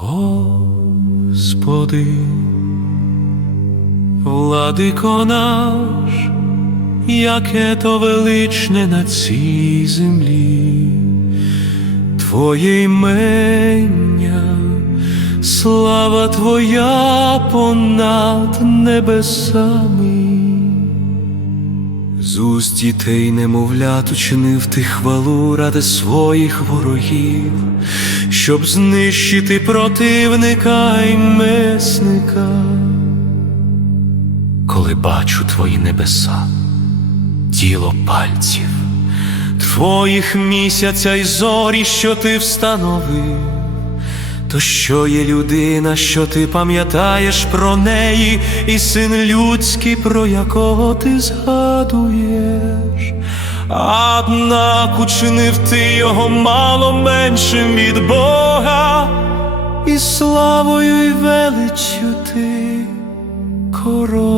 Господи, владико наш, яке то величне на цій землі, Твоє імення, слава Твоя понад небесами. З уст дітей немовлят учинив ти хвалу ради своїх ворогів, щоб знищити противника й месника. Коли бачу твої небеса, діло пальців, твоїх місяця й зорі, що ти встановив. То що є людина, що ти пам'ятаєш про неї, і син людський, про якого ти згадуєш, однак учинив ти його мало меншим від Бога, і славою, і величю ти король.